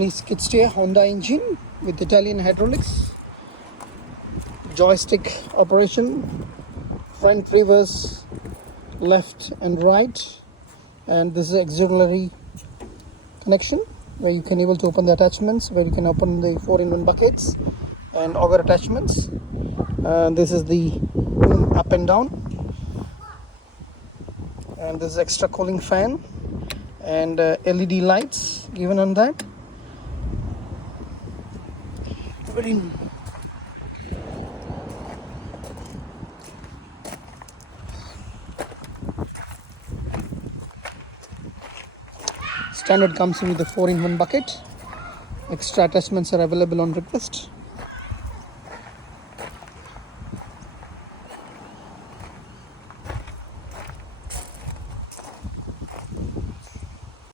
Japanese skid steer Honda engine with Italian hydraulics, joystick operation, front, reverse, left and right, and this is auxiliary connection where you can able to open the attachments, where you can open the 4-in-1 buckets and auger attachments. This is the boom up and down, and this is extra cooling fan and LED lights given on that. Very standard comes in with a 4-in-1 bucket. Extra attachments are available on request.